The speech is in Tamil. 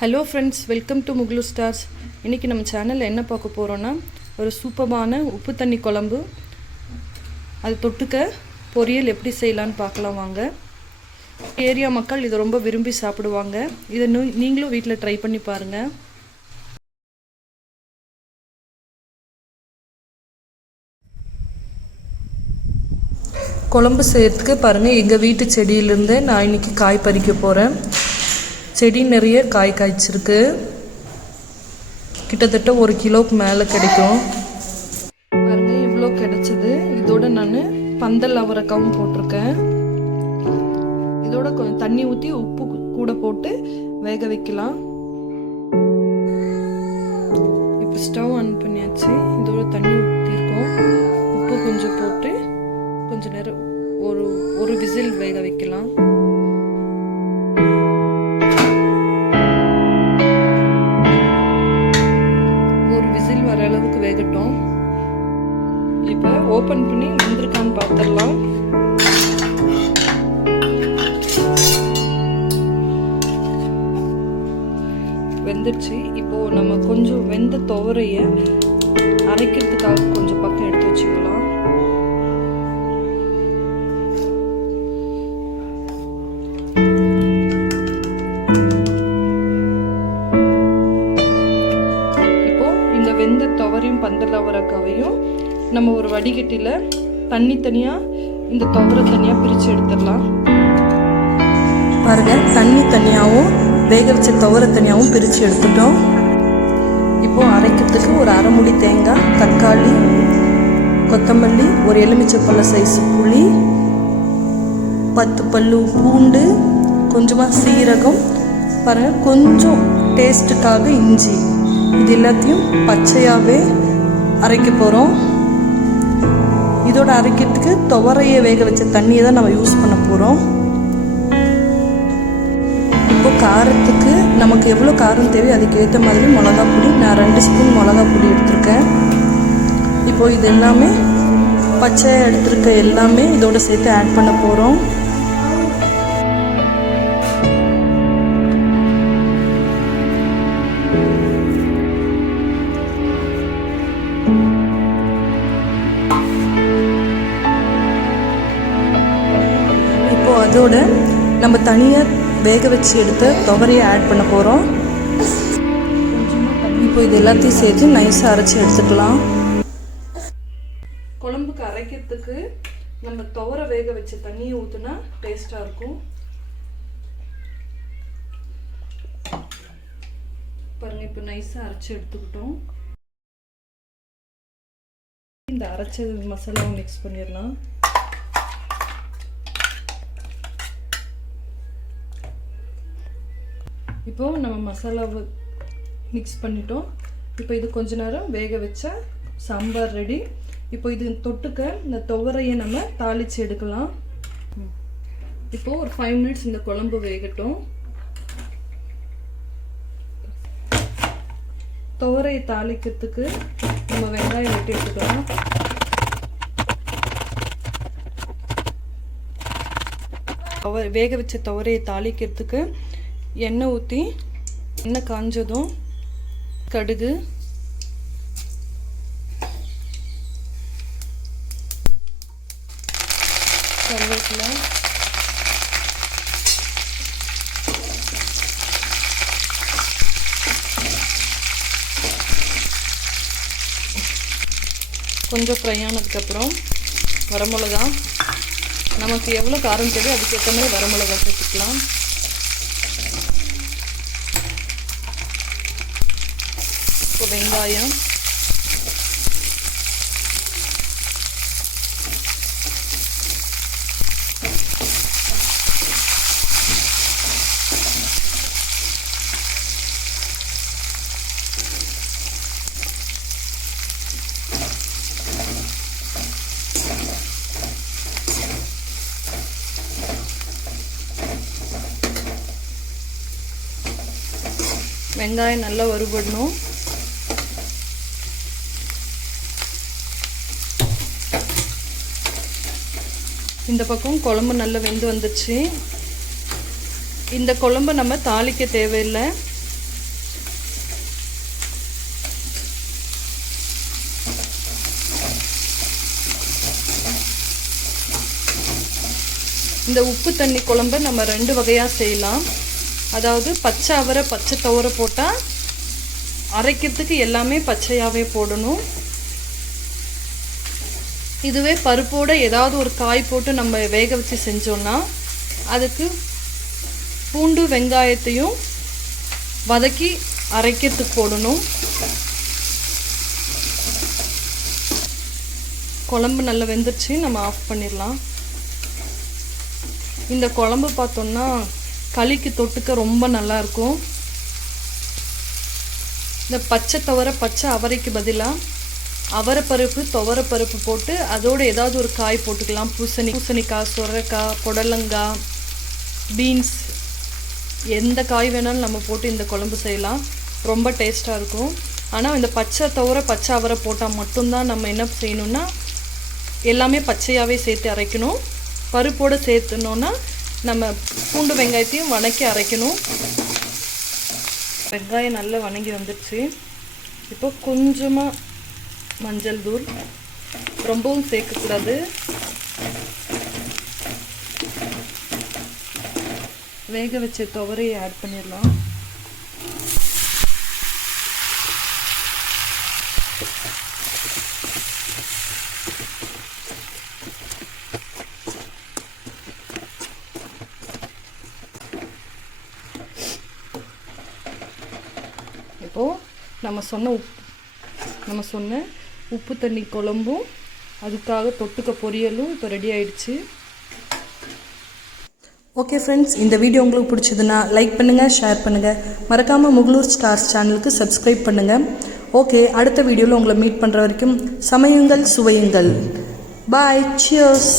Hello friends welcome to Muklu stars இன்றைக்கி நம்ம சேனலில் என்ன பார்க்க போகிறோன்னா ஒரு சூப்பமான உப்பு தண்ணி குழம்பு. அது தொட்டுக்க பொரியல் எப்படி செய்யலான்னு பார்க்கலாம் வாங்க. ஏரியா மக்கள் இதை ரொம்ப விரும்பி சாப்பிடுவாங்க. இதை நூ நீங்களும் வீட்டில் ட்ரை பண்ணி பாருங்கள் குழம்பு செய்கிறதுக்கு பாருங்கள் எங்கள் வீட்டு செடியிலேருந்தே நான் இன்னைக்கு காய் பறிக்க போகிறேன் செடி நிறைய காய் காய்ச்சிருக்கு. கிட்டத்தட்ட ஒரு கிலோக்கு மேலே கிடைக்கும். பாருங்க இவ்வளோ கிடைச்சது. இதோட நான் பந்தல் அவரைக்காவும் போட்டிருக்கேன். இதோட கொஞ்சம் தண்ணி ஊற்றி உப்பு கூட போட்டு வேக வைக்கலாம். இப்போ ஸ்டவ் ஆன் பண்ணியாச்சு. இதோட தண்ணி ஊற்றிருக்கோம் உப்பு கொஞ்சம் போட்டு கொஞ்சம் நேரம் ஒரு ஒரு விசில் வேக வைக்கலாம். ஓப்பன் பண்ணி வந்திருக்கான்னு பார்த்துடலாம் வெந்துருச்சு. இப்போ நம்ம கொஞ்சம் வெந்த துவரைய அரைக்கிறதுக்காக கொஞ்சம் பக்கம் எடுத்து வச்சுக்கலாம். இப்போ இந்த வெந்த துவரையும் பந்தல் அவரக்காவையும் நம்ம ஒரு வடிகட்டியில் தண்ணி தனியாக இந்த துவரை தனியாக பிரித்து எடுத்துடலாம். பாருங்கள் தண்ணி தனியாகவும் வேக வச்ச துவரை தனியாகவும் பிரித்து எடுத்துட்டோம். இப்போது அரைக்கிறதுக்கு ஒரு அரைமுடி தேங்காய் தக்காளி கொத்தமல்லி ஒரு எலுமிச்சை சைஸ் புளி பத்து பல்லு பூண்டு கொஞ்சமாக சீரகம் பாருங்கள் கொஞ்சம் டேஸ்ட்டுக்காக இஞ்சி. இது எல்லாத்தையும் பச்சையாகவே அரைக்க போகிறோம் இதோட அரைக்கிறதுக்கு துவரையை வேக வச்ச தண்ணியை தான் நம்ம யூஸ் பண்ண போகிறோம் இப்போ காரத்துக்கு நமக்கு எவ்வளோ காரம் தேவை அதுக்கேற்ற மாதிரி மிளகா பொடி நான் ரெண்டு ஸ்பூன் மிளகா பொடி எடுத்திருக்கேன். இப்போது இது எல்லாமே பச்சை எடுத்திருக்க எல்லாமே இதோட சேர்த்து ஆட் பண்ண போகிறோம் அதோடு நம்ம தனியாக வேக வச்சு எடுத்த துவரையை ஆட் பண்ண போகிறோம் இப்போ இது எல்லாத்தையும் சேர்த்து நைஸாக அரைச்சி எடுத்துக்கலாம். குழம்புக்கு அரைக்கிறதுக்கு நம்ம துவரை வேக வச்ச தண்ணியை ஊற்றுனா டேஸ்ட்டாக இருக்கும். பாருங்க இப்போ நைஸாக அரைச்சி எடுத்துக்கிட்டோம். இந்த அரைச்ச மசாலாவும் மிக்ஸ் பண்ணிடலாம். இப்போ நம்ம மசாலாவை மிக்ஸ் பண்ணிட்டோம். இப்போ இது கொஞ்ச நேரம் வேக வச்சா சாம்பார் ரெடி இப்போ இது தொட்டுக்க இந்த துவரையை நம்ம தாளித்து எடுக்கலாம். இப்போது ஒரு ஃபைவ் மினிட்ஸ் இந்த குழம்பு வேகட்டும். துவரையை தாளிக்கிறதுக்கு நம்ம வெங்காயம் வெட்டி எடுத்துக்கலாம். துவ- வேக வச்ச துவரையை தாளிக்கிறதுக்கு எண்ணெய் ஊற்றி எண்ணெய் காஞ்சதும் கடுகு கருவேப்பிலை கொஞ்சம் ஃப்ரை ஆனதுக்கப்புறம் வரமிளகா. நமக்கு எவ்வளோ காரம் தேவை அதுக்கேற்ற மாதிரி வரமிளகா சேர்த்துக்கலாம். இப்போ வெங்காயம். வெங்காயம் நல்லா வறுபடணும். இந்த பக்கம் குழம்பு நல்லா வெந்து வந்துடுச்சு இந்த குழம்பு நம்ம தாளிக்க தேவையில்லை. இந்த உப்பு தண்ணி குழம்பு நம்ம ரெண்டு வகையாக செய்யலாம். அதாவது பச்சை அவரை பச்சை தவறை போட்டால் அரைக்கிறதுக்கு எல்லாமே பச்சையாகவே போடணும். இதுவே பருப்போடு ஏதாவது ஒரு காய் போட்டு நம்ம வேக வச்சு செஞ்சோன்னா அதுக்கு பூண்டு வெங்காயத்தையும் வதக்கி அரைக்கிறதுக்கு போடணும். குழம்பு நல்லா வெந்துருச்சு நம்ம ஆஃப் பண்ணிடலாம். இந்த குழம்பு பார்த்தோம்னா களிக்கு தொட்டுக்க ரொம்ப நல்லா இருக்கும். இந்த பச்சை தவிர பச்சை அவரைக்கு பதிலாக அவரைப்பருப்பு துவரப்பருப்பு போட்டு அதோட ஏதாவது ஒரு காய் போட்டுக்கலாம். பூசணி பூசணிக்காய் சொரக்காய் புடலங்காய் பீன்ஸ் எந்த காய் வேணாலும் நம்ம போட்டு இந்த குழம்பு செய்யலாம். ரொம்ப டேஸ்ட்டாக இருக்கும். ஆனால் இந்த பச்சை துவர பச்சை அவரை போட்டால் மட்டும்தான் நம்ம என்ன செய்யணும்னா எல்லாமே பச்சையாகவே சேர்த்து அரைக்கணும். பருப்போடு சேர்த்துனோன்னா நம்ம பூண்டு வெங்காயத்தையும் வணக்கி அரைக்கணும். வெங்காயம் நல்லா வணங்கி வந்துடுச்சு இப்போ கொஞ்சமாக மஞ்சள் தூள். ரொம்பவும் சேர்க்கக்கூடாது. வேக வச்ச துவரையை ஆட் பண்ணிடலாம். இப்போது நம்ம சொன்ன உப் நம்ம சொன்ன உப்பு தண்ணி குழம்பும் அதுக்காக தொட்டுக்க பொரியலும் இப்போ ரெடி ஆயிடுச்சு. ஓகே ஃப்ரெண்ட்ஸ் இந்த வீடியோ உங்களுக்கு பிடிச்சதுன்னா லைக் பண்ணுங்கள் ஷேர் பண்ணுங்கள் மறக்காமல் முகலூர் ஸ்டார்ஸ் சேனலுக்கு சப்ஸ்கிரைப் பண்ணுங்கள் ஓகே அடுத்த வீடியோவில் உங்களை மீட் பண்ணுற வரைக்கும் சமையுங்கள் சுவையுங்கள். பாய் சியர்ஸ்